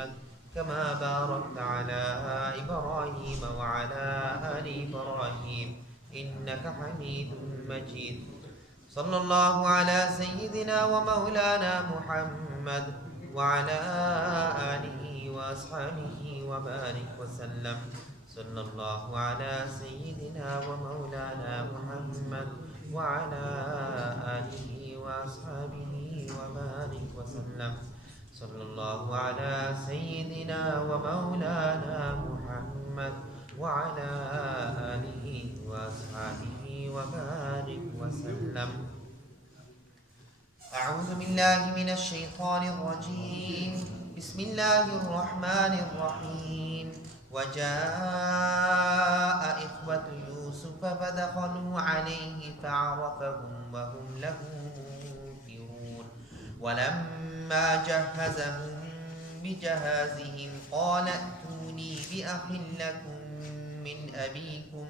محمد كما باركت على إبراهيم وعلى آل إبراهيم إنك حميد مجيد صلى الله على سيدنا ومولانا محمد وعلى آله وأصحابه وبارك وسلم صلى الله على سيدنا ومولانا محمد وعلى آله وأصحابه وبارك وسلم صلى الله على سيدنا ومولانا محمد وعلى آله وأصحابه وبارك وسلم. أعوذ بالله من الشيطان الرجيم. بسم الله الرحمن الرحيم. وجاء إخوة يوسف فدخلوا عليه فعرفهم وهم له منكرون ولما جهزهم بجهازهم قال ائتوني بأخ لكم من أبيكم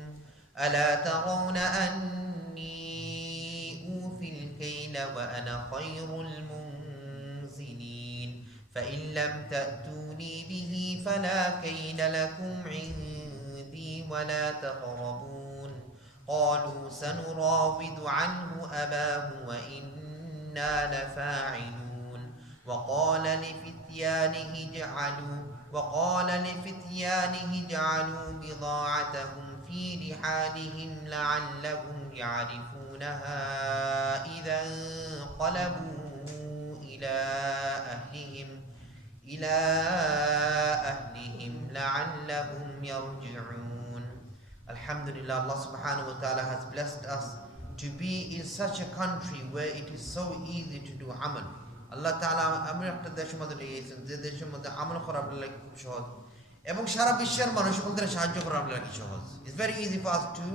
ألا ترون أني أوفي الكيل وأنا خير المنزلين فإن لم تأتوني به فلا كيل لكم عندي ولا تقربون قالوا سنراود عنه أباه وإنا لفاعلون وقال لفتيانه اجعلوا بضاعتهم في رحالهم لعلهم يعرفونها إذا انقلبوا إلى أهلهم لعلهم يرجعون. Alhamdulillah, Allah subhanahu wa ta'ala has blessed us to be in such a country where it is so easy to do amal. Allah ta'ala আমরা একটা দেশের মধ্যে রয়েছেন যে দেশের মধ্যে আমল করা লাগে খুব সহজ এবং সারা বিশ্বের মানুষ সকলকে সাহায্য করা লাগে সহজ. It's very easy for us to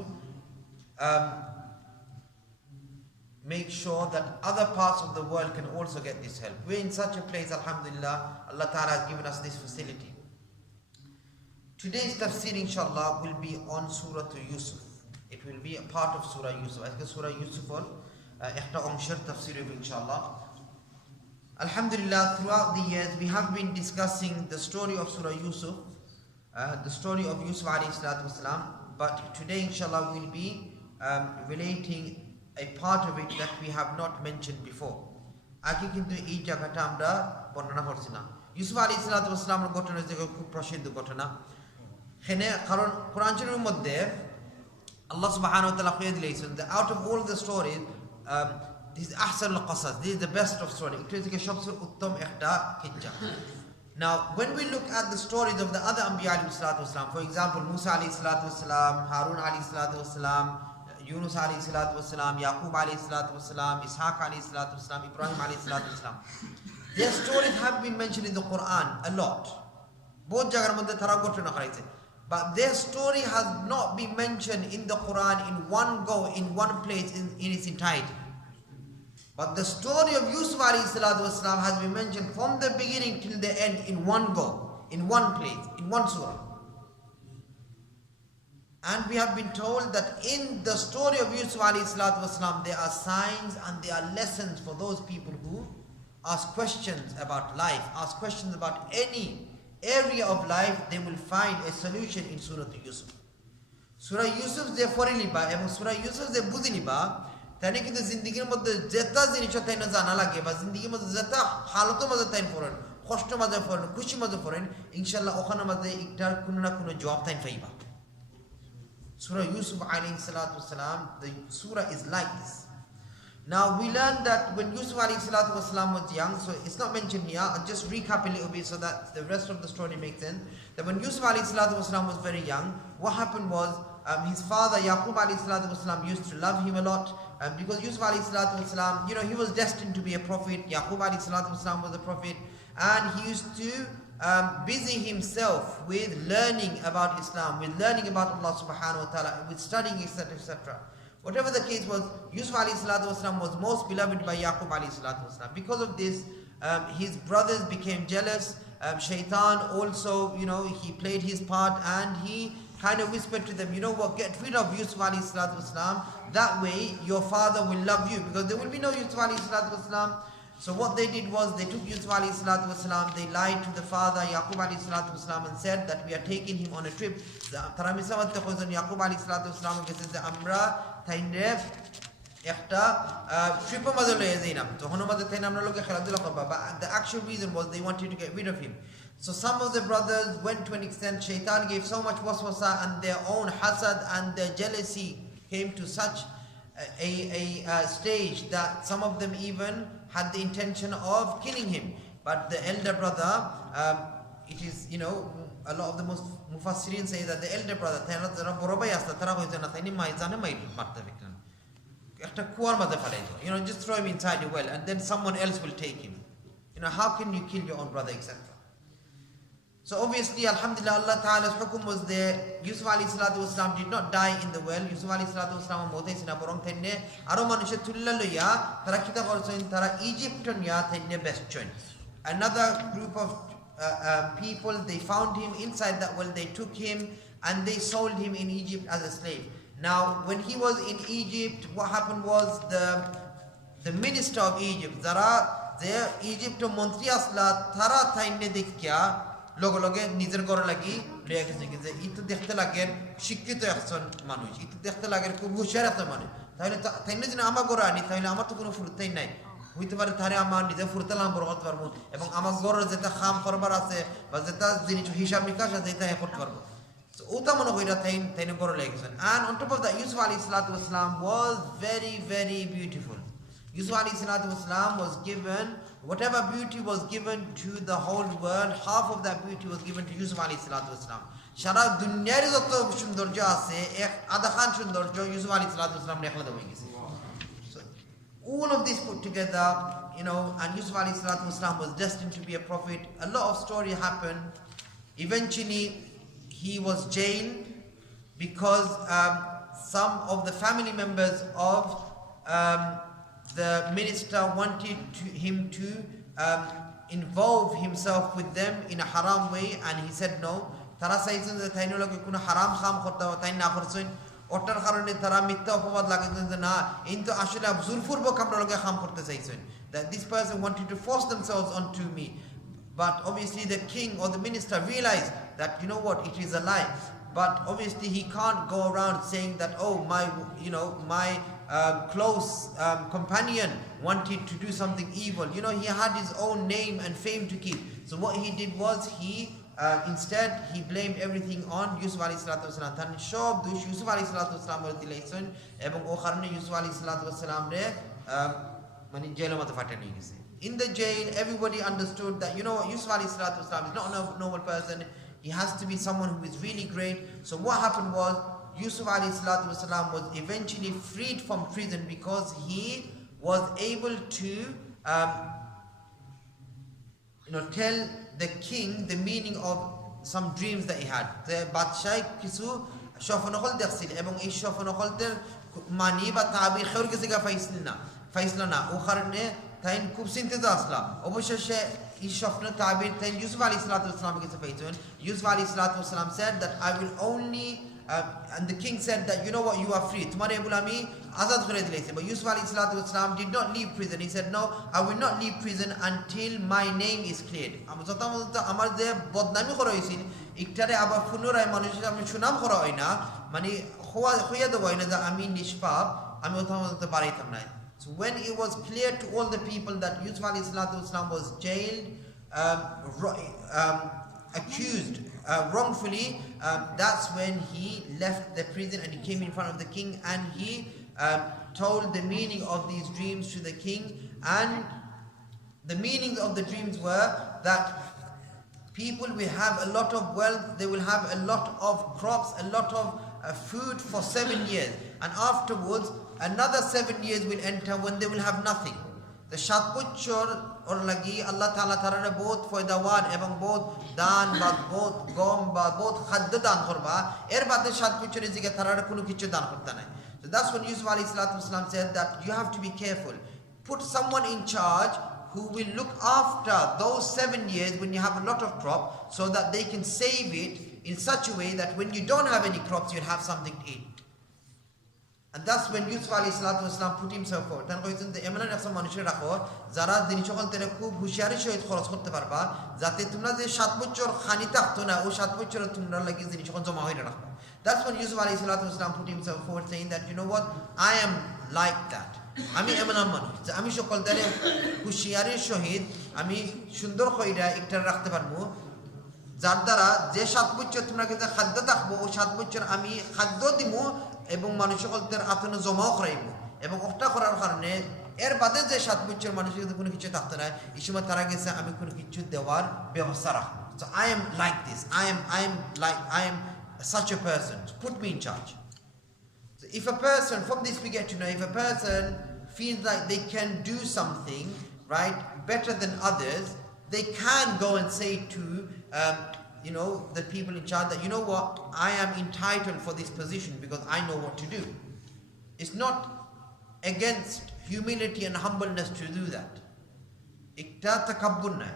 make sure that other parts of the world can also get this help. We're in such a place, alhamdulillah, Allah ta'ala has given us this facility. Today's tafsir, inshallah, will be on Surah Yusuf. It will be a part of Surah Yusuf. I think Surah Yusuf on ekta omshar tafsir inshallah. Alhamdulillah, throughout the years we have been discussing the story of Surah Yusuf, the story of Yusuf alayhi salatu wasalam, but today inshallah we'll be relating a part of it that we have not mentioned before. আগে কিন্তু এই জায়গাটা আমরা বর্ণনা করছি না। ইউসুফ আলাইহিস সালাতু ওয়াস সালামের ঘটনা যে খুব প্রসিদ্ধ ঘটনা। এখানে কারণ কোরআন শরীফের মধ্যে আল্লাহ সুবহানাহু ওয়া তাআলা কয়ে দিয়েছেন that out of all the stories this is ahsanul qasas, this is the best of stories. এটা হচ্ছে সবচেয়ে উত্তম একটা কিচ্ছা। Now when we look at the stories of the other anbiya alayhi salatu wasalam, for example Musa alayhi salatu wasalam, Harun alayhi salatu wasalam, Yunus alayhi salatu wasalam, Yaqub alayhi salatu wasalam, Ishaq alayhi salatu wasalam, Ibrahim alayhi salatu wasalam. Their stories have been mentioned in the Quran a lot. Both জায়গার মধ্যে তারা ঘটনা হয়েছে. But their story has not been mentioned in the Quran in one go, in one place, in its entirety. But the story of Yusuf alayhi salatu wasalam has been mentioned from the beginning till the end in one go, in one place, in one surah. And we have been told that in the story of Yusuf alayhi salatu wasalam, there are signs and there are lessons for those people who ask questions about life, ask questions about any area of life. They will find a solution in Surah Yusuf. Surah Yusuf je foriliba এবং Surah Yusuf je বুঝিলিবা তাই কিন্তু জিন্দেগীর মধ্যে যেটা জিনিস তাই না জানা লাগে বা জিন্দেগীর মধ্যে যেটা হালতের মধ্যে তাই পড়েন, কষ্ট মাঝে পড়েন, খুশি মাঝে পড়েন, ইনশাআল্লাহ ওখানে মধ্যে একটার কোনো না কোনো জবাব তাই পাইবা। Surah Yusuf alayhi salatu wasalam, the surah is like this. Now we learned that when Yusuf alayhi salatu wasalam was young, so it's not mentioned here, I'll just recap a little bit so that the rest of the story makes sense. That when Yusuf alayhi salatu wasalam was very young, what happened was his father Yaqub alayhi salatu wasalam used to love him a lot, because Yusuf alayhi salatu wasalam, he was destined to be a prophet. Yaqub alayhi salatu wasalam was a prophet, and he used to busy himself with learning about Islam, with learning about Allah subhanahu wa ta'ala, with studying, etc., etc. Whatever the case was, Yusuf alayhi salatu wasalam was most beloved by Yaqub alayhi salatu wasalam. Because of this, his brothers became jealous. Shaitan also, he played his part, and he kind of whispered to them, get rid of Yusuf alayhi salatu wasalam. That way, your father will love you, because there will be no Yusuf alayhi salatu wasalam. So what they did was they took Yusuf alayhi salatu wasalam, they lied to the father Yaqub alayhi salatu wasalam and said that we are taking him on a trip. Taramisa Yaqub alayhi salatu wasalam says the Amra Tainre trip but the actual reason was they wanted to get rid of him. So some of the brothers went to an extent, Shaitan gave so much waswasa and their own hasad and their jealousy came to such a stage that some of them even had the intention of killing him. But the elder brother, it is, a lot of the Mufassirin say that the elder brother, just throw him inside the well and then someone else will take him. How can you kill your own brother, etc. So obviously, Alhamdulillah, Allah Ta'ala's hukum was there. Yusuf alayhi salatu wasalam did not die in the well. Yusuf alayhi salatu wasalam mote sina borong tenne. Aro manusha tullalo ya, tara kita korsoin tara Egyptian ya tenne best join. Another group of people, they found him inside that well, they took him and they sold him in Egypt as a slave. Now, when he was in Egypt, what happened was the minister of Egypt, Zara, there Egypt Montri asla Tara Taine Dikya, Logologe, Nizer Goralagi, Legacy, it dekhte lager, Shikito Exxon Manuj, it dekhte lager Kubu Sheriff the money. Tainus in Amagorani, Tainamatuku Furtainai, with the Tariaman, the Furtalam Borot Varmu, among Amagora Zeta Ham Forbarase, Bazeta Zinichu Hishamikasha Zeta Airport Varmu. So Utamanohira Tainagoro Legason. And on top of that, Yusuf alayhi salatu wasalam was very, very beautiful. Yusuf alayhi salatu wasalam was given, whatever beauty was given to the whole world, half of that beauty was given to Yusuf alayhi salatu wasalam. Shara dunyari zoto shundorjo ase, adakhan shundorjo Yusuf alayhi salatu wasalam nekhlada hoye gese. So all of this put together, and Yusuf alayhi salatu wasalam was destined to be a prophet. A lot of story happened. Eventually, he was jailed because some of the family members of the minister wanted him to involve himself with them in a haram way, and he said no. Tara saizun the tainologe kuna haram kham khorta tain na khorsoin otar karone tara mitta opabad lagin na into ashule abzurfurbo kamrologe kham khorte saizun, that this person wanted to force themselves onto me. But obviously the king or the minister realized that, it is a lie. But obviously he can't go around saying that, my close companion wanted to do something evil. He had his own name and fame to keep. So what he did was instead he blamed everything on Yusuf alayhi salatu wasalam. Tan shob dush Yusuf alayhi salatu wasalam wal dilayson ebong o karone Yusuf alayhi salatu wasalam re mani jail mate fate niye gese. In the jail, everybody understood that, Yusuf alayhi salatu wasalam is not a normal person. He has to be someone who is really great. So what happened was, Yusuf alayhi salatu wasalam was eventually freed from prison because he was able to, tell the king the meaning of some dreams that he had. The Batshai kisu shofanokol dersil, ebong ish shofanokol der mani ba tabi khawr kisiga faislana ukharne Tain Kubsinte Dasla, Oboshe Ishofna Tabit, Tain Yusuf alayhi salatu wasalam gets a faithful. Yusuf alayhi salatu wasalam said that I will only, and the king said that, you are free. Tumare Bulami, Azad Khuredlese. But Yusuf alayhi salatu wasalam did not leave prison. He said, no, I will not leave prison until my name is cleared. Amar de Bodnami Khoroisin, Iktare Aba Funura Manusham Shunam Khoroina, Mani Huya the Waina, the Amin Nishpab, Amotam the Baritamnai. So when it was clear to all the people that Yusuf alayhi salatu wasalam was jailed, accused wrongfully, that's when he left the prison and he came in front of the king and he told the meaning of these dreams to the king. And the meanings of the dreams were that people will have a lot of wealth, they will have a lot of crops, a lot of food for 7 years, and afterwards another 7 years will enter when they will have nothing. The Shatpuchor or Lagi Allah Ta'ala Tarana both for the one among both Dan but both Gom but both Khadda Dan Khurba, Erbad the Shatpuchor is a Tarana Kunukichu Dan Khurtana. So that's when Yusuf alayhi salatu wasalam said that you have to be careful. Put someone in charge who will look after those 7 years when you have a lot of crop, so that they can save it in such a way that when you don't have any crops, you'll have something to eat. And that's when Yusuf alayhi salatu wasalam put himself forward. Then কইছেন যে এমন একজন মানুষের রাখো যারা জিনিস সকল থেকে খুব হুঁশিয়ারি সহিত খরচ করতে পারবা যাতে তোমরা যে 7 বছর খানি থাকতো না ও 7 বছর তোমরা লাগি জিনিস সকল জমা হইরা রাখবা. That's when Yusuf alayhi salatu wasalam put himself forward saying that you know what, I am like that. আমি এমন মানুষ যে আমি সকল থেকে হুঁশিয়ারির সহিত আমি সুন্দর কইরা একটা রাখতে পারবো যার দ্বারা যে 7 বছর তোমরা কাছে খাদ্য থাকবো ও 7 বছর আমি খাদ্য দিমু এবং মানুষ সকলদের আতনে জমাও করাইব এবং ওটা করার কারণে এর বাদে যে 7 বছর মানুষের যদি কোনো কিছু থাকতে না এই সময় তারা গেছে আমি কোনো কিছু দেওয়ার ব্যবস্থা রাখবো. So I am like this, I am such a person, put me in charge. So if a person, from this we get to know, if a person feels like they can do something right better than others, they can go and say to the people in charge that, you know what, I am entitled for this position because I know what to do. It's not against humility and humbleness to do that. Ikta takabbur na.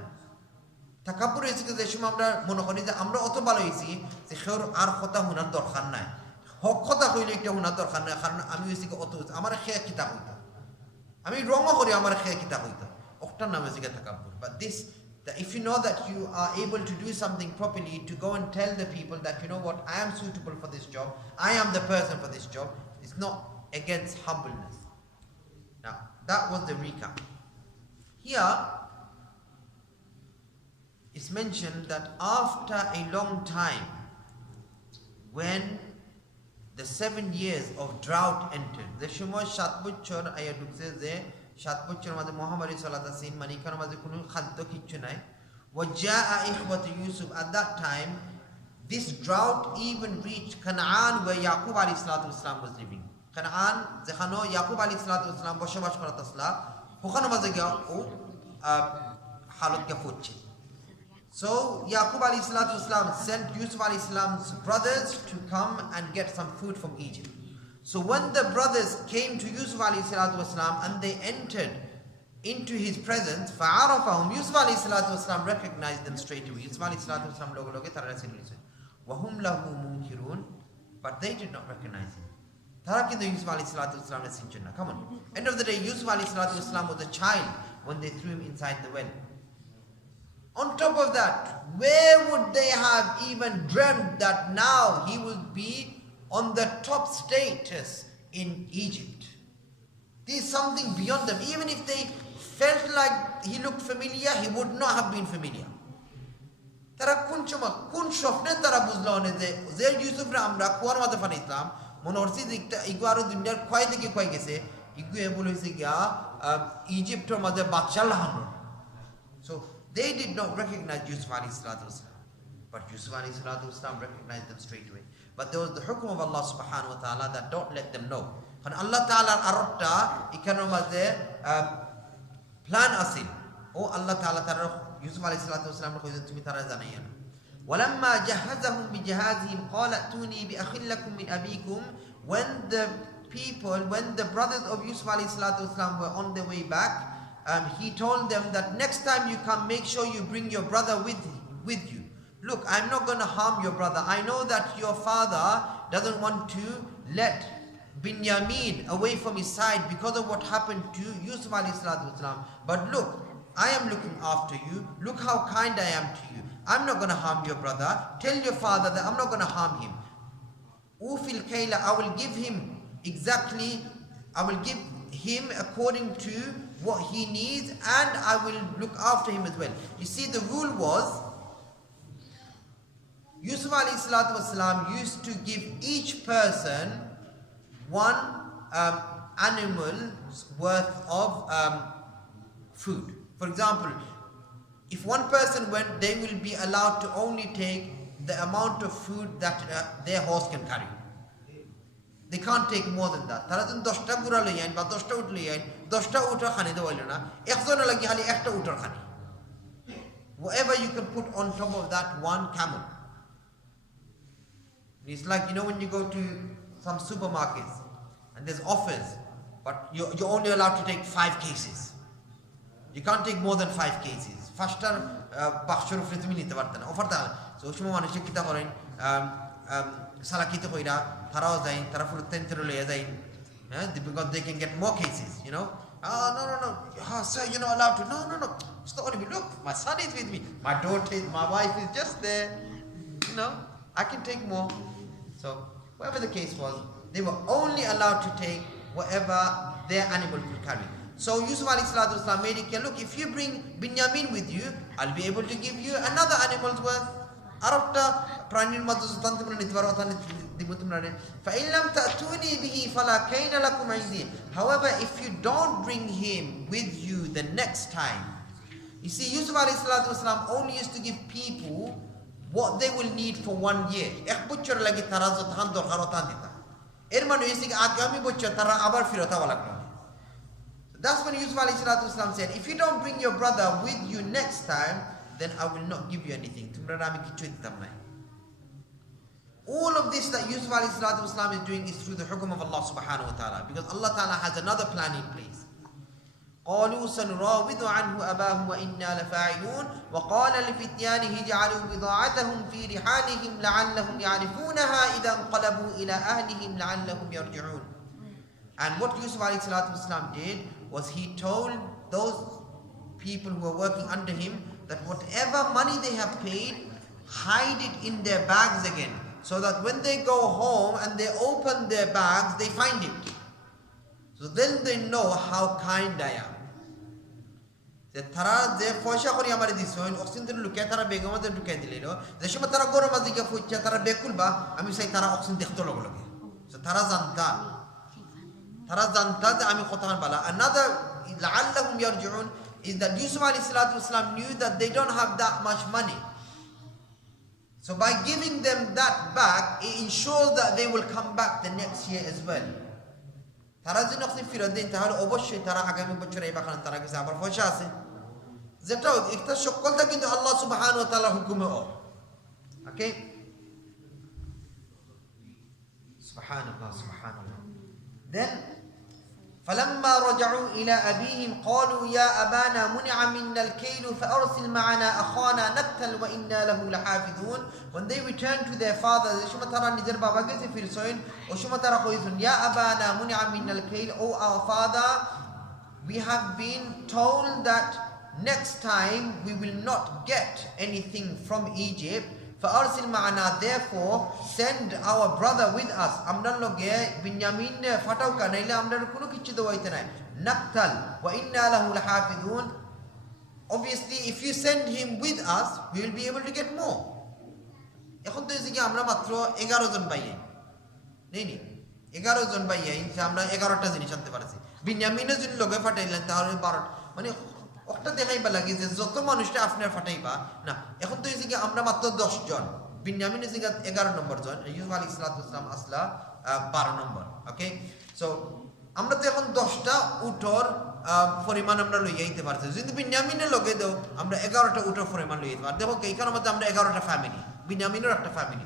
Takabbur is যে সময় আমরা মনে করি যে আমরা অত ভালো হইছি যে খের আর কথা হুনার দরকার নাই, হক কথা কইলে একটা হুনার দরকার নাই, কারণ আমি হইছি অত আমার খেয়া কিতাব হইতো, আমি রঙও করি আমার খেয়া কিতাব হইতো, ওটার নাম হইছে takabbur. But this, that if you know that you are able to do something properly, to go and tell the people that you know what, I am suitable for this job, I am the person for this job, it's not against humbleness. Now that was the recap. Here it's mentioned that after a long time, when the 7 years of drought entered, the সময় 7 বছর আয়া ঢুকছে যে 7 বছর মাঝে মহামারী চলাতেছে, মানে এখানে মাঝে কোনো খাদ্য কিচ্ছু নাই. وجاء إخوة يوسف, at that time this drought even reached Canaan, where Yaqub alayhi salatu wasalam was living. Canaan যেখানে ইয়াকুব alayhi salatu wasalam বসবাস করতেছিল, ওখানে মাঝে গিয়া ও হালত কে ফুটছে. So Yaqub alayhi salatu wasalam sent Yusuf alayhi salam's brothers to come and get some food from Egypt. So when the brothers came to Yusuf alayhi salatu wasalam and they entered into his presence, فَعَرَفَهُمْ, Yusuf alayhi salatu wasalam recognized them straight away. Yusuf alayhi salatu wasalam logo loge tara চিনেছে. وَهُمْ لَهُ مُنْكِرُونَ, but they did not recognize him. তারা কিন্তু Yusuf alayhi salatu wasalam এর চিনছেন না. Come on. End of the day, Yusuf alayhi salatu wasalam was a child when they threw him inside the well. On top of that, where would they have even dreamt that now he will be on the top status in Egypt? There's something beyond them. Even if they felt like he looked familiar, he would not have been familiar. তারা কোন স্বপ্নে তারা বুঝলো না যে ইউসুফরা আমরা কুয়ার মাঝে ফানাইতাম, মনে হচ্ছে যে ইগু আরো দুনিয়ার ক্ষয় থেকে ক্ষয় গেছে, ইগু এ বলে হয়েছে গিয়া ইজিপ্টের মাঝে বাদশা লাহানো. So they did not recognize Yusuf alayhi salatu wasalam, but Yusuf alayhi salatu wasalam recognized them straight away. But there was the hukum of Allah subhanahu wa ta'ala that don't let them know. And Allah ta'ala arota ikano maze plan asil. Oh Allah ta'ala tara Yusuf alayhi salatu wasalam ko tumi tara janaiya. Walamma jahazahum bi jahazihim qala atuni bi akhil lakum min abikum, when the brothers of Yusuf alayhi salatu wasalam were on their way back, he told them that next time you come, make sure you bring your brother with you. Look, I'm not going to harm your brother. I know that your father doesn't want to let Binyamin away from his side because of what happened to Yusuf alayhi salatu wasalam. But look, I am looking after you. Look how kind I am to you. I'm not going to harm your brother. Tell your father that I'm not going to harm him. Ufil Kayla, I will give him according to what he needs, and I will look after him as well. You see, the rule was Yusuf alayhi salatu wasalam used to give each person one animal's worth of food. For example, if one person went, they will be allowed to only take the amount of food that their horse can carry. They can't take more than that. তারা যদি 10টা গুড়া লই আইন বা 10টা উট লই আইন, 10টা উটের খানি দেওয়াইল না, একজনের লাগি খালি একটা উটের খানি. Whatever you can put on top of that one camel. It's like, when you go to some supermarkets and there's offers, but you're only allowed to take 5 cases. You can't take more than 5 cases. Firstটার বাক্সর উপরে তুমি নিতে পারতে না, offer তাহলে. So ওই সময় মানুষে কিতা করেন, সালাকিতে কইরা তারাও যায়, তারা ফুল তেন্তরে লইয়া যায়, because they can get more cases, you know. No. Sir, you're not allowed to. No. It's not only me. Look, my son is with me. My daughter, my wife is just there. You know, I can take more. So, whatever the case was, they were only allowed to take whatever their animal could carry. So, Yusuf ﷺ made it clear, look, if you bring Binyamin with you, I'll be able to give you another animal's worth. Arafta pranil madhusutantum nitvaratan dimutumrane. فَإِن لَمْ تَأْتُونِي بِهِ فَلَا كَيْنَ لَكُمْ عِنْدِي. However, if you don't bring him with you the next time, you see, Yusuf ﷺ only used to give people what they will need for 1 year. Ek butcher lagi tarazot handor harotan dita. Ermanu isig agami butcher tara abar firota walakno. That's when Yusuf ﷺ said, if you don't bring your brother with you next time, then I will not give you anything. All of this that Yusuf ﷺ is doing is through the hukum of Allah subhanahu wa ta'ala, because Allah ta'ala has another plan in place. قالوا سنراود عنه أباه وإنا لفاعلون وقال لفتيانه جعلوا بضاعتهم في رحالهم لعلهم يعرفونها إذا انقلبوا إلى أهلهم لعلهم يرجعون. And what Yusuf ﷺ did was he told those people who were working under him that whatever money they have paid, hide it in their bags again, so that when they go home and they open their bags, they find it. So then they know how kind I am. Tara je fosha kori amare disoin oxygen luke tara begama de luke dilelo jeshma tara gorom azika fucha tara bekul ba ami sai tara oxygen dekhto log loge. So tara zanta de ami khotan bala. Another la'allahum yarji'un is that Yusuf ﷺ knew that they don't have that much money. So by giving them that back, it ensures that they will come back the next year as well. Tara jin oxygen firadin tahal oboshoy tara agami bochore ei bakhan tara kise abar fosha ase. Zeta ekta shokkolta kintu Allah subhanahu wa ta'ala hukume o. Okay? Subhanallah. Then فلما رجعوا إلى أبيهم قالوا يا أبانا منع منا الكيل فأرسل معنا أخانا نقتل وإنا له لحافظون. When they returned to their father, شما ترى نجر بابا كيف يرسون وشما ترى خويزون يا أبانا منع منا الكيل. Oh our father, we have been told that next time we will not get anything from Egypt. فأرسل معنا, therefore send our brother with us. Amran loge Binyamin fatau ka naile amran kuno kichu dawaite nai. Naqtal wa inna lahu lahafidun. Obviously, if you send him with us, we will be able to get more. Ekhon to esi ki amra matro 11 জন পাইয়ে নেই 11 জন পাইয়ে ইনশা আমরা 11টা জিনিস আনতে পারছি। বিনয়ামিনের যদি লগে ফাটাইলেন তাহলে 12 মানে ওটা দেখাইবা লাগে যে যত মানুষটা আপনার ফাটাইবা না। এখন তো এই যে আমরা মাত্র 10 জন, বিনয়ামিনের জায়গা 11 নম্বর জন, ইউসুফ আলাইহিস সালাম আসলা 12 নম্বর। ওকে, সো আমরা তো এখন 10টা উটর পরিমাণ আমরা লইয়া আইতে পারছি। যদি বিনয়ামিনের লগে দাও আমরা 11টা উটর পরিমাণ লইয়া আইতে পার। দেখো এইখানের মধ্যে আমরা 11টা ফ্যামিলি, বিনয়ামিনের একটা ফ্যামিলি,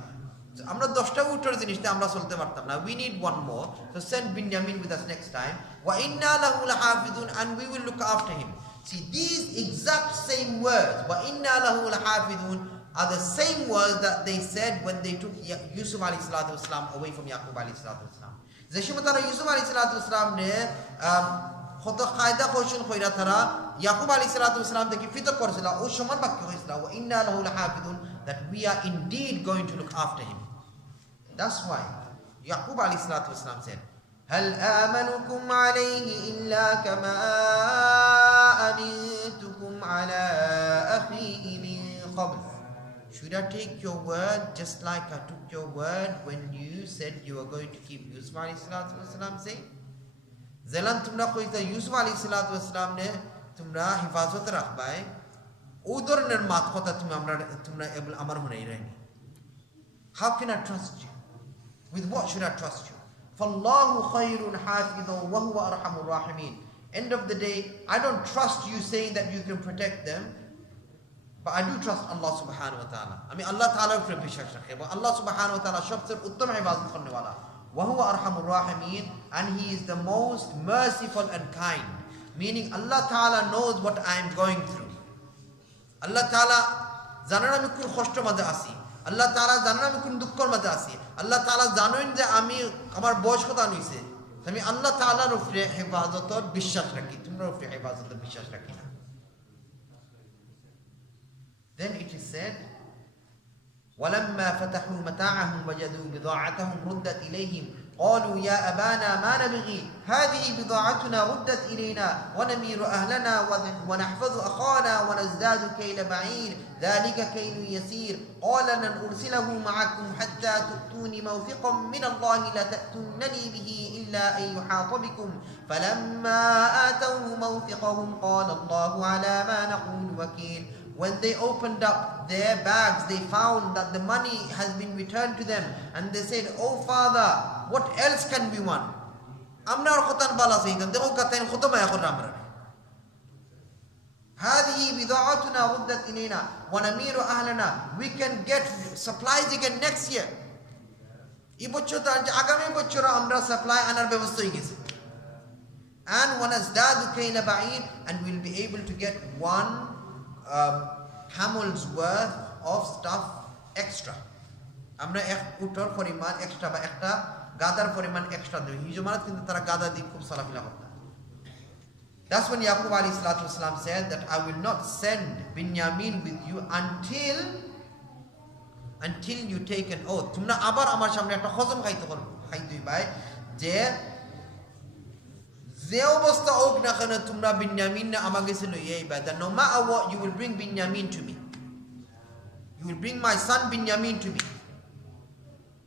আমরা 10টা উটর জিনিসটা আমরা চলতে পারতাম না। We need one more, so send Binyamin with us next time. Wa inna lahu lahafidun, and we will look after him. See, these exact same words, wa inna lahu lahafidun, are the same words that they said when they took Yusuf alayhi salatu wasalam away from Yaqub alayhi salatu wasalam. Zeshimata Yusuf alayhi salatu wasalam ne khoto qaida khoshun khoira tara Yaqub alayhi salatu wasalam deki fito korsila o shoman bakki hoisla wa inna lahu lahafidun, that we are indeed going to look after him. That's why Yaqub alayhi salatu wasalam said, هل آمنكم عليه إلا كما أمنتكم على أخيه من قبل. Should I take your word just like I took your word when you said you were going to keep Yusuf alayhi salatu wasalam safe? Zelan tumra khoita Yusuf alayhi salatu wasalam ne tumra hifazat rakhbai udor ner mat khota tumra able amar hunai rahni. How can I trust you? With what should I trust you? فَاللَّهُ خَيْرٌ حَافِظٌ وَهُوَ أَرْحَمُ الرَّاحِمِينَ. End of the day, I don't trust you saying that you can protect them, but I do trust Allah subhanahu wa ta'ala. I mean, Allah ta'ala will protect them, but Allah subhanahu wa ta'ala shabsir uttam ibadut karne wala. وَهُوَ أَرْحَمُ الرَّاحِمِينَ, and He is the most merciful and kind. Meaning, Allah ta'ala knows what I am going through. Allah ta'ala zanana mi kun khoshto madhe asi. Allah Ta'ala জানেন আমি কোন দুঃখের মধ্যে আছি। আল্লাহ Ta'ala জানেন যে আমি আমার বয়স কত হইছে, আমি আল্লাহ তাআলার উপরে হেফাজতর বিশ্বাস রাখি, তোমরা উপরে হেফাজতর বিশ্বাস রাখি না। Then it is said, وَلَمَّا فَتَحُوا مَتَاعَهُمْ وَجَدُوا بِضَاعَتَهُمْ رُدَّتْ إِلَيْهِمْ قالوا يا أبانا ما نبغي هذه بضاعتنا ردت إلينا ونمير أهلنا ونحفظ أخانا ونزداد كيل بعير ذلك كيل يسير قال لن أرسله معكم حتى تؤتوني موثقا من الله لا تأتونني به إلا أن يحاط بكم فلما آتوه موثقهم قال الله على ما نقول وكيل. When they opened up their bags, they found that the money has been returned to them, and they said, "Oh Father, what else can we want? Amna khotan bala sayyidan, dekho katain khutama ya khurramra. Hadhihi bida'atuna ruddat ilayna wa namiru ahlana." We can get supplies again next year. Ei bochchor agami bochchor amra supply anar byabostha hoye geche. And wa nazdadu kayla ba'ir, and we'll be able to get one camel's worth of stuff extra. আমরা এক উটর পরিমাণ extra বা একটা গাদার পরিমাণ extra দেব। হিজমাত কিন্তু তারা গাদা দিয়ে খুব সালাফিলা করতেন। That's when Yaqub alayhi salatu wasalam said that I will not send Binyamin with you until you take an oath. তোমরা আবার আমার সামনে একটা কসম খাইতে ভাই যে যে অবস্থা হোক না কেন তোমরা বিন্যামিন আমার কাছে লইয়া আইবা, that no matter what you will bring Binyamin to me, you will bring my son Binyamin to me.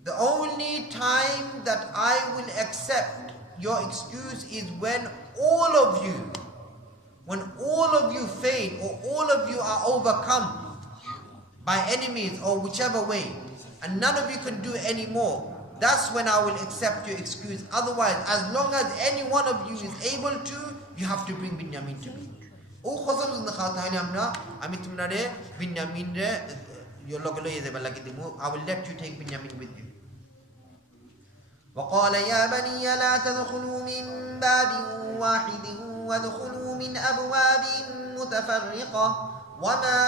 The only time that I will accept your excuse is when all of you fail, or all of you are overcome by enemies or whichever way, and none of you can do any more. That's when I will accept your excuse. Otherwise, as long as any one of you is able to, you have to bring Binyamin to me. Oh, khosam zunda khata hai amra ami tumnare Binyamin re yo logolo ye deba lagi dimu. I will let you take Binyamin with you. وقال يا بني لا تدخلوا من باب واحد وادخلوا من أبواب متفرقة وما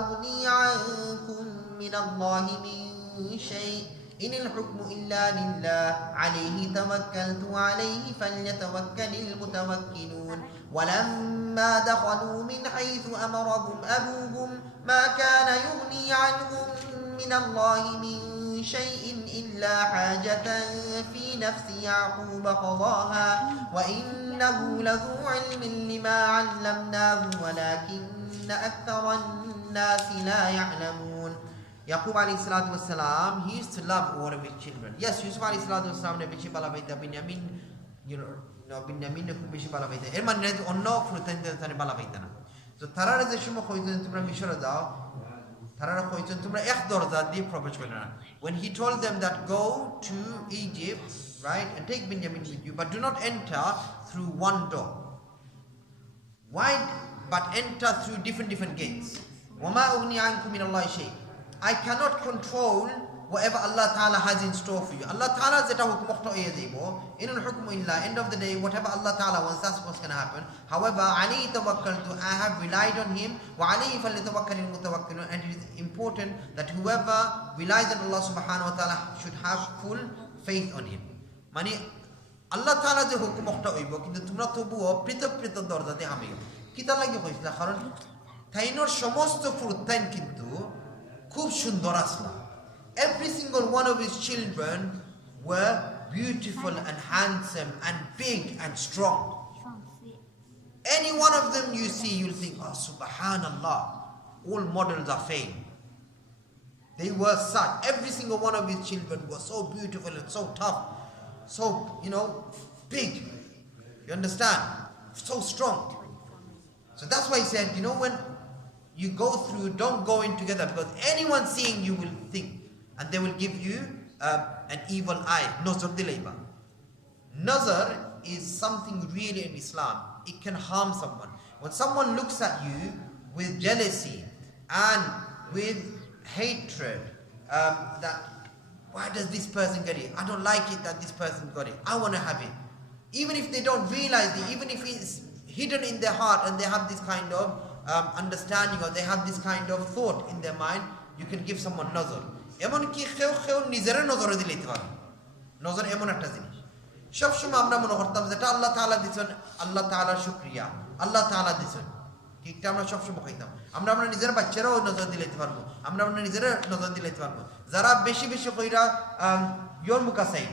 أغني عنكم من الله من شيء إن الحكم إلا لله عليه توكلت وعليه فليتوكل المتوكلون. ولما دخلوا من حيث أمرهم أبوهم ما كان يغني عنهم من الله من شيء إلا حاجة في نفس يعقوب قضاها وإنه لذو علم لما علمناه ولكن أكثر الناس لا يعلمون. Yaqub alayhi salatu wasalam, he used to love all of his children. Yes, Yusuf alayhi salatu wasalam ne beshi bala baita Binyamin, Binyamin ne khub beshi bala baita. Er manne onno frutan tane bala baita na. So tarara je shumo khoyten tumra mishra dao. Tarara khoyten tumra ek dorza di provesh korna. When he told them that go to Egypt, right, and take Binyamin with you, but do not enter through one door. Why? But enter through different gates. Wama ughni ankum min Allah shay. I cannot control whatever Allah Ta'ala has in store for you. Allah Ta'ala zeta hukum okhto eye debo. Inul hukmu illa, end of the day, whatever Allah Ta'ala wants, that's what's going to happen. However, alayhi tawakkaltu, I have relied on him. Wa alayhi falyatawakkalil mutawakkilun, and it is important that whoever relies on Allah Subhanahu wa Ta'ala should have full faith on him. Mani Allah Ta'ala je hukum okhto oibo, kintu tumra tobuo prithok dorja de hamiyo. Kita lagi hoysla karon tainor somosto fruit tain kintu খুব সুন্দর আসলা. Every single one of his children were beautiful and handsome and big and strong. Any one of them you see, you'll think, oh subhanallah, all models are fake. They were such. Every single one of his children was so beautiful and so tough, so big. You understand? So strong. So that's why he said, when you go through, don't go in together, because anyone seeing you will think, and they will give you an evil eye. Nazar dilayba. Nazar is something really in Islam. It can harm someone. When someone looks at you with jealousy and with hatred, that why does this person get it? I don't like it that this person got it. I want to have it. Even if they don't realize it, even if it's hidden in their heart and they have this kind of understanding, or they have this kind of thought in their mind, you can give someone nazar. Emon ki kheu nizare nazar dile ite pare. Nazar emon ekta jinish. সবসময় আমরা মনে করতাম যেটা আল্লাহ তাআলা দিয়েছেন আল্লাহ তাআলার শুকরিয়া আল্লাহ তাআলা দিয়েছেন ঠিকটা আমরা সবসময় কইতাম আমরা আমরা নিজের বাচ্চারাও নজর দিলাইতে পারবো আমরা আমরা নিজেরা নজর দিলাইতে পারবো যারা বেশি বেশি কইরা your mukasai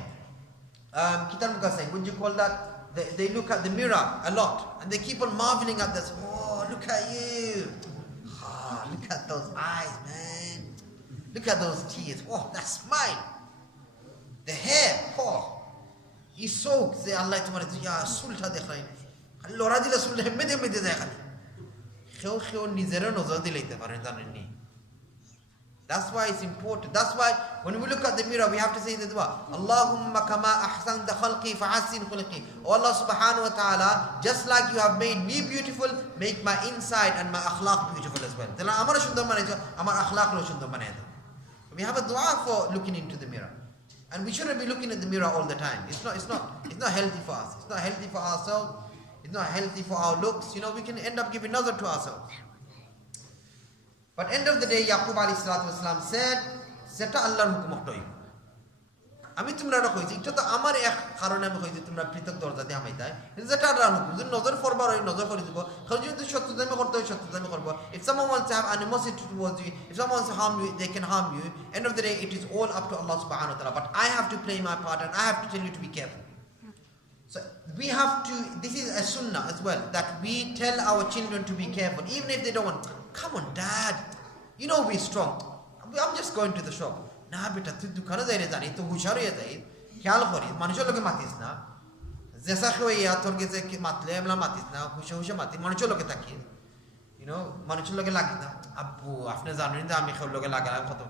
kitar mukasai would you call that they look at the mirror a lot and they keep on marveling at this oh look at you look at those eyes man look at those teeth oh that smile the hair oh he's so say Allah tomorrow ya sulta dekhain lora dile sulta mede mede যায় খালি কেউ নিজেরও নজর দিলাইতে পারে জানেননি That's why it's important. That's why when we look at the mirror, we have to say the dua. Allahumma kama ahsanta khalqi fa'asin khulqi. Oh Allah subhanahu wa ta'ala, just like you have made me beautiful, make my inside and my akhlaq beautiful as well. Tala amar shundar banaicho, amar akhlaq lo shundar banai daw. We have a dua for looking into the mirror. And we shouldn't be looking at the mirror all the time. It's not healthy for us. It's not healthy for ourselves. It's not healthy for our looks. You know, we can end up giving nazar to ourselves. But end of the day, Yaqub alayhi salatu wasalam said, "Zeta Allah's hukum hoy." আমি তোমরা কইছি এটা তো আমার এক কারণে আমি কইছি তোমরা পৃথক দরজা দিয়ে আমাই তাই যেটা আল্লাহর হুকুম যদি নজর ফরবার হয় নজর করে দিব কারণ যদি সত্যদামি করতে হয় সত্যদামি করব if someone wants to have animosity towards you if someone wants to harm you they can harm you end of the day it is all up to Allah subhanahu wa ta'ala but I have to play my part and I have to tell you to be careful. So we have to, this is a sunnah as well, that we tell our children to be careful, even if they don't want. Come on, Dad, you know we're strong. I'm just going to the shop. Nah, beta, tu dukana zaire zani, tu hushar hoye jai. Khayal kori, manusher loge matis na. Jaisa khoye ya thor ge se matle amla matis na, husha mati. Manusher loge takiye. You know, manusher loge lagi na. Abbu, apne zanuin da ami khol loge lagala khatam.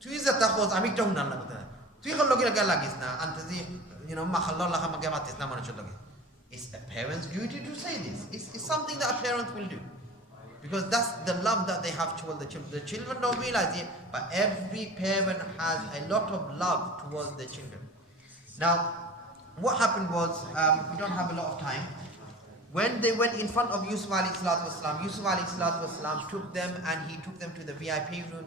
Tu is zata khos ami ta hunan lagta. Tu khol loge lagis na. Antazi you know, it's a parent's duty to say this. It's something that a parent will do. Because that's the love that they have towards the children. The children don't realize it, but every parent has a lot of love towards their children. Now, what happened was, we don't have a lot of time. When they went in front of Yusuf alayhi salatu wasalam, Yusuf alayhi salatu wasalam took them and he took them to the VIP room.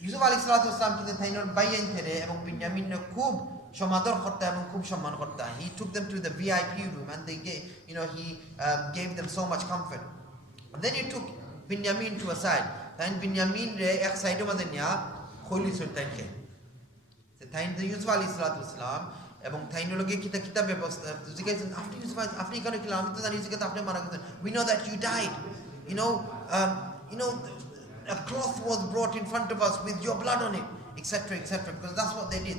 Yusuf alayhi salatu wasalam কিন্তু তাইনর Baiyin থেকে এবং বিনয়ামিন খুব সমাদর করতে এবং খুব সম্মান করতে he took them to the VIP room and they gave, you know, he gave them so much comfort. And then he took Binyamin to a side. Then Binyamin re ek side মাঝে নিয়া খলি সুলতানকে তাইন Yusuf alayhi salatu wasalam এবং তাইনর লগে কিতাব ব্যবস্থা জিজ্ঞাসা after Yusuf আপনি কেন কি আমি তো জানি যে আপনি মারা গেছেন we know that you died, you know a cloth was brought in front of us with your blood on it, etc., etc. Because that's what they did.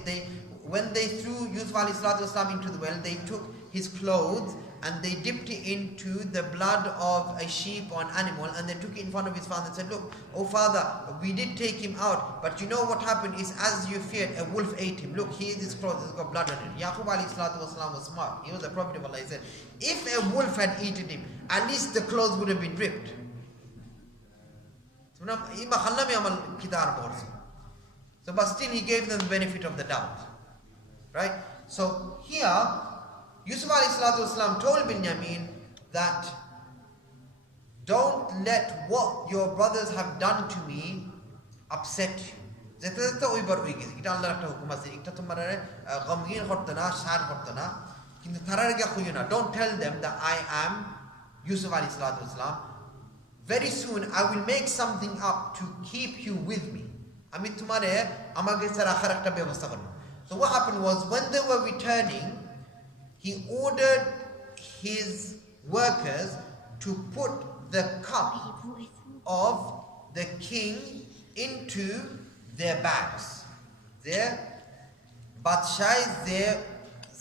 When they threw Yusuf alayhi salatu wasalam into the well, they took his clothes and they dipped it into the blood of a sheep or an animal, and they took it in front of his father and said, "Look, oh father, we did take him out, but you know what happened is, as you feared, a wolf ate him. Look, here is his clothes; it's got blood on it." Yaqub alayhi salatu wasalam was smart. He was a prophet of Allah. He said, "If a wolf had eaten him, at least the clothes would have been ripped." So, but still he gave them the benefit of the doubt. Right? So here, Yusuf alayhi salatu wasalam told Binyamin that don't let what your brothers have done to me upset you. যেটা ওইবার হয়ে গেছে এটা আল্লাহর একটা হুকুম আছে এটা তোমার গমগীন করতে না শান করতে না কিন্তু তার আগে কইও না don't tell them that I am Yusuf alayhi salatu wasalam. Very soon I will make something up to keep you with me. আমি তোমারে আমাকে রাখার একটা ব্যবস্থা করব. So what happened was when they were returning, he ordered his workers to put the cup of the king into their bags. Their বাদশাহ যে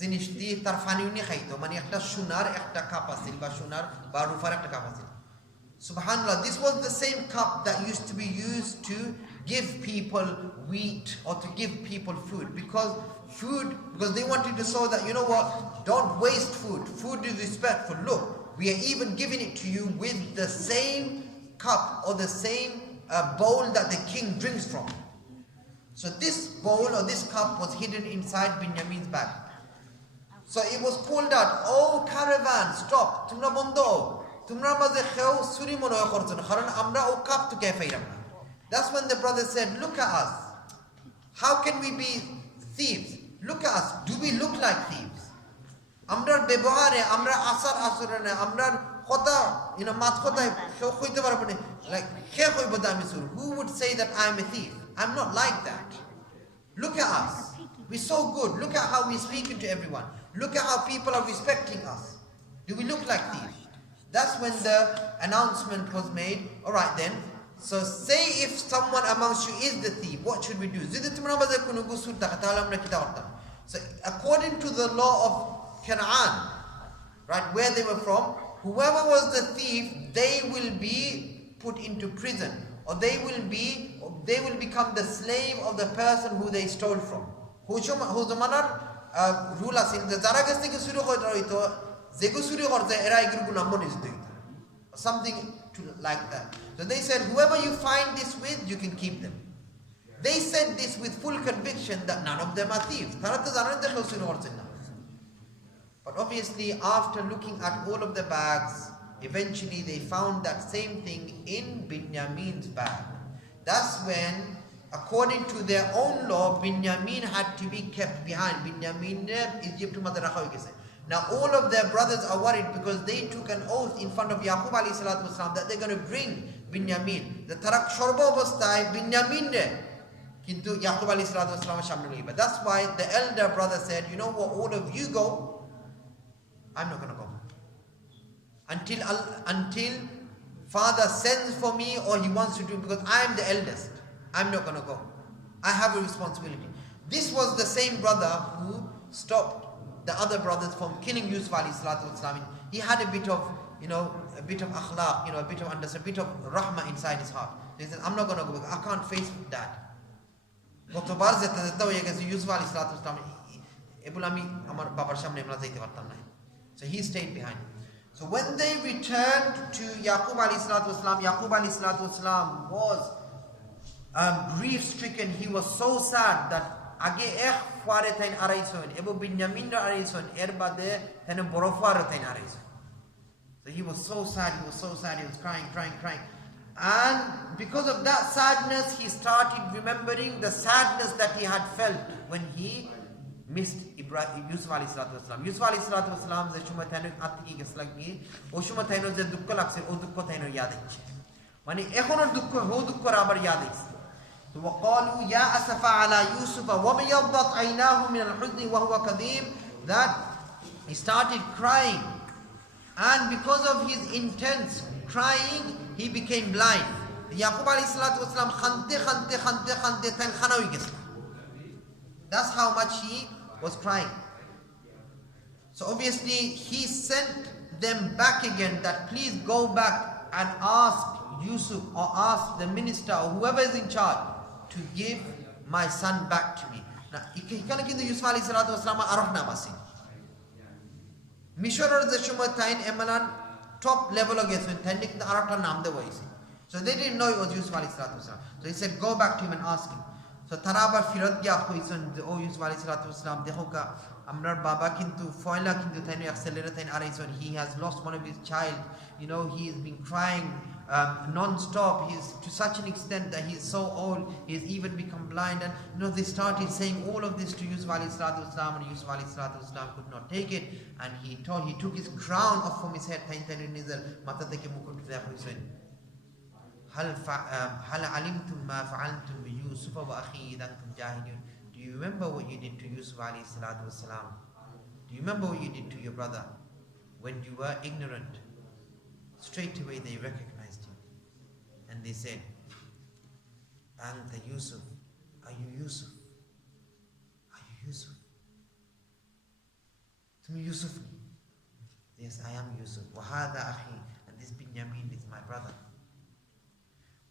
জিনিস দিয়ে তার ফানিউনি খাইতো মানে একটা সোনার একটা কাপ আছিল বা সোনার বা রূপার একটা কাপ আছিল. Subhanallah, this was the same cup that used to be used to give people wheat or to give people food because they wanted to show that, you know what, don't waste food. Food is respectful. Look, we are even giving it to you with the same cup or the same bowl that the king drinks from. So this bowl or this cup was hidden inside Binyamin's bag. So it was called out, "Oh caravan, stop, tumra bondo. Tumra maze kheo suri mono korcho na karon amra o cup to ke fairam na." That's when the brother said, "Look at us. How can we be thieves? Look at us. Do we look like thieves? Amrar bebohare, amrar asar asurane, amrar khota, mat khota, khoite parabone. Like, who would say that I am a thief? I'm not like that. Look at us. We're so good. Look at how we're speaking to everyone. Look at how people are respecting us. Do we look like thieves? That's when the announcement was made. All right then. So say if someone amongst you is the thief, what should we do? So according to the law of Canaan, right, where they were from, whoever was the thief, they will be put into prison, or they will become the slave of the person who they stole from. Something like that. So they said, whoever you find this with, you can keep them. They said this with full conviction that none of them are thieves. But obviously, after looking at all of the bags, eventually they found that same thing in Binyamin's bag. That's when, according to their own law, Binyamin had to be kept behind. Binyamin is Now all of their brothers are worried because they took an oath in front of Yaqub alayhi salatu wasalam that they're going to bring Binyamin. The tarak shorba obastai Binyamin ne. Kintu Yaqub alayhi salatu wasalam shamnuli. But that's why the elder brother said, you know what, all of you go, I'm not going to go. Until father sends for me or he wants to do, because I am the eldest. I'm not going to go. I have a responsibility. This was the same brother who stopped the other brothers from killing Yusuf alayhi salatu wasalam. He had a bit of, a bit of akhlaq, a bit of understanding, a bit of rahmah inside his heart. He said, I'm not going to go because I can't face that. So he stayed behind. So when they returned to Yaqub alayhi salatu wasalam was grief stricken. He was so sad that so he was so sad, he was crying. And because of that sadness, he started remembering the sadness that he had felt when he missed Yusuf alayhi salatu wasalam. Yusuf alayhi salatu wasalam ze shuma thaino atki geslak ni o shuma thaino je dukkha lagse o dukkha thaino yad ache mane ekhono dukkha ho dukkha abar yad ache. وقالوا يا أسف على يوسف وبيضت عيناه من الحزن وهو كظيم, that he started crying, and because of his intense crying he became blind. Yaqub alayhi salatu wasalam khante tan khanawi gesla. That's how much he was crying. So obviously he sent them back again that please go back and ask Yusuf or ask the minister or whoever is in charge to give my son back to me. Now, he can't give the Yusuf alayhi salatu wasalam arahna masi. Mishor the Shumat Tain Emanan top level of Yesu intending the Arata Nam the voice. So they didn't know it was Yusuf alayhi salatu wasalam. So he said, go back to him and ask him. So Taraba Firat Gya Huison, the O Yusuf alayhi salatu wasalam, Dehoka, Amrar Baba Kintu, Foila Kintu Tanu Acceleratain Arison, he has lost one of his child. He has been crying non-stop. He's to such an extent that he's so old, he's even become blind. And they started saying all of this to Yusuf alayhi salatu wasalam, and Yusuf alayhi salatu wasalam could not take it, and he took his crown off from his head. هل علمتم ما فعلتم بيوسف وأخيه إذ أنتم جاهلون? Do you remember what you did to Yusuf alayhi salatu wasalam? Do you remember what you did to your brother when you were ignorant? Straight away they recognized him, and they said, Anta Yusuf, are you Yusuf? Are you Yusuf? Tumi Yusuf? Yes, I am Yusuf. Wahada akhi, and this Binyamin is my brother.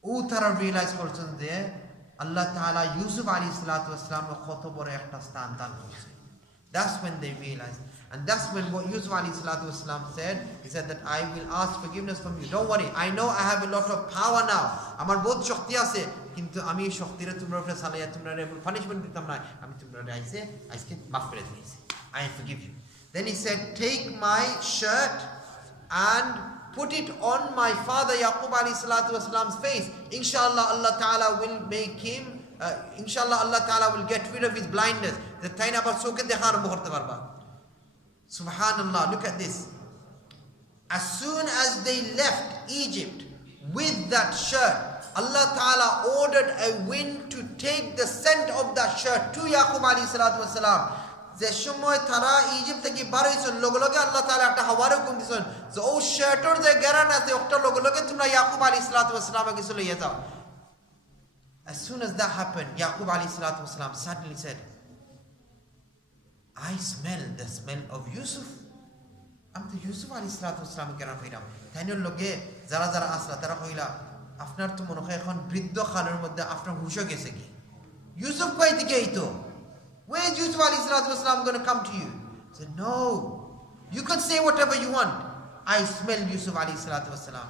Utara realized person there, Allah Ta'ala Yusuf alayhi salatu wasalam wa khotobore ekta stan dan korse. That's when they realized. And that's when what Yusuf alayhi salatu wasalam said, he said that I will ask forgiveness from you. Don't worry, I know I have a lot of power now. Amar bahut shakti ase, kintu ami shaktire tumra upre salaya tumra punishment ditam na. Ami tumra aise aske maaf kore diye. I forgive you. Then he said, take my shirt and put it on my father Yaqub alayhi salatu wasalam's face. Inshallah Allah Ta'ala will make him inshallah Allah Ta'ala will get rid of his blindness. The taina bar soke dekha arambo korte parba. Subhanallah, look at this. As soon as they left Egypt with that shirt, Allah Ta'ala ordered a wind to take the scent of that shirt to Yaqub alayhi salatu wasalam. যে সময় তারা Egypt থেকে বার হইছেন লগে লগে আল্লাহ তাআলা একটা হাওয়ার হুকুম দিছেন যে ও শার্টের যে গ্যারান আছে ওটা লগে লগে তোমরা ইয়াকুব আলাইহিস সালাতু ওয়াস সালাম কে চলে যাও. As soon as that happened, Yaqub alayhi salatu was salam suddenly said, I smell the smell of Yusuf. আমি তো ইউসুফ আলাইহিস সালাতু ওয়াস সালাম কেন পাইলাম তাইনের লগে যারা যারা আসলা তারা কইলা আপনার তো মনে হয় এখন বৃদ্ধ খালের মধ্যে আপনার হুশ গেছে কি ইউসুফ কই থেকে আইতো where is Yusuf alayhi salatu was salam going to come to you? He said, no, you can say whatever you want. I smell Yusuf alayhi salatu was salam.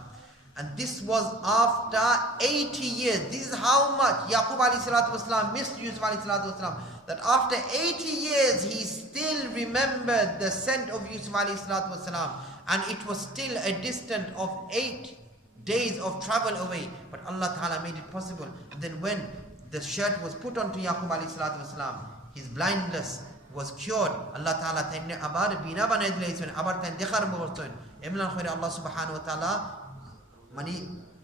And this was after 80 years. This is how much Yaqub alayhi salatu was salam missed Yusuf alayhi salatu was salam. That after 80 years he still remembered the scent of Yusuf alayhi salatu was salam. And it was still a distance of 8 days of travel away. But Allah Ta'ala made it possible. And then when the shirt was put onto Yaqub alayhi salatu was salam, his blindness was cured. Allah Ta'ala tenne abar bina banay dileisen abar ten dekhar bortoin emlan khore Allah subhanahu wa ta'ala mani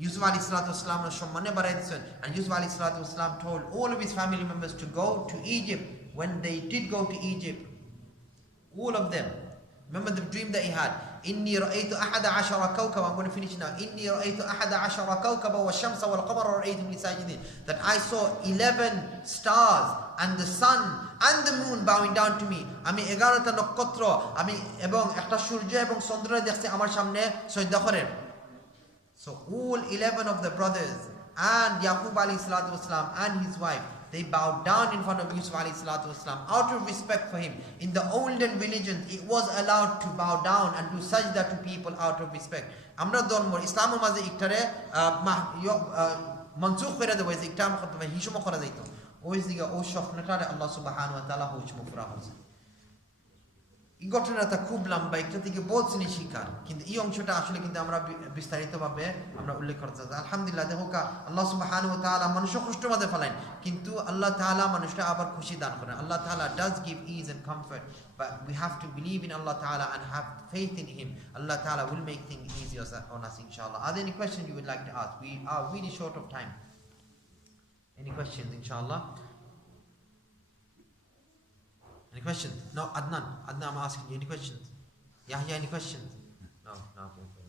Yusuf alayhi salatu wasalam no shommane baray disen. And Yusuf alayhi salatu wasalam told all of his family members to go to Egypt. When they did go to Egypt, all of them, remember the dream that he had, inni ra'aytu ahada ashara kawkaba. I'm going to finish now. Inni ra'aytu ahada ashara kawkaba wa shamsa wal qamara ra'aytum li sajidin. That I saw 11 stars and the sun and the moon bowing down to me. আমি 11টা নক্ষত্র আমি এবং একটা সূর্য এবং চন্দ্র দেখতে আমার সামনে সজদা করেন. So all 11 of the brothers and Yaqub alayhi salatu wasalam and his wife, they bowed down in front of Yusuf alayhi salatu wasalam out of respect for him. In the olden religions, it was allowed to bow down and do sajda to people out of respect. Amra ধর্ম ইসলামের মাঝে ইকটারে মনসুখ করে দেওয়া হয়েছে, ইকটা আমরা হিসুম করা যাইত. ওই দিকে ও স্বপ্নটারে আল্লাহ সুবহানাহু ওয়া তাআলা হুকুম পুরা করেছেন. এই ঘটনাটা খুব লম্বা, একটা থেকে বলছেন শিকার, কিন্তু এই অংশটা আসলে কিন্তু আমরা বিস্তারিতভাবে আমরা উল্লেখ করতে চাই. আলহামদুলিল্লাহ, দেখো আল্লাহ সুবহানাহু ওয়া তাআলা মানুষকে কষ্ট মাঝে ফেলেন, কিন্তু আল্লাহ তাআলা মানুষটা আবার খুশি দান করেন. আল্লাহ তাআলা does give ease and comfort, but we have to believe in Allah Ta'ala and have faith in Him. Allah Ta'ala will make things easier on us, inshallah. Are there any questions you would like to ask? We are really short of time. Any questions, inshallah? Any questions? No, Adnan, I'm asking you, any questions? Yahya, any questions?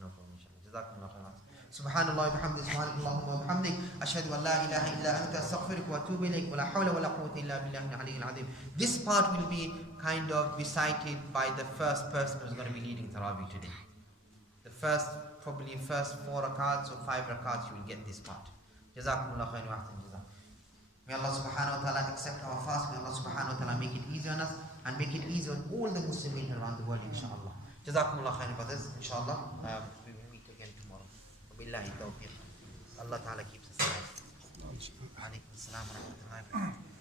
No problem, inshallah. Jazakumullah khairan. Subhanallah wa bihamdihi, subhanallahumma wa bihamdik, ashhadu an la ilaha illa anta, astaghfiruka wa atubu ilayk, wa la hawla wa la quwwata illa billahi al-aliyyil azim. This part will be kind of recited by the first person who's going to be leading Tarawih today. Probably first 4 rakats or 5 rakats, you will get this part. Jazakumullah khairan wa ahsan jazak. May Allah subhanahu wa ta'ala accept our fast. May Allah subhanahu wa ta'ala make it easy on us and make it easy on all the Muslims around the world, inshallah. Jazakumullah khairan brothers, inshallah. We will meet again tomorrow. Wabillahi tawfiq. Allah ta'ala keeps us alive. Alaikum assalam wa rahmatullahi wa barakatuh.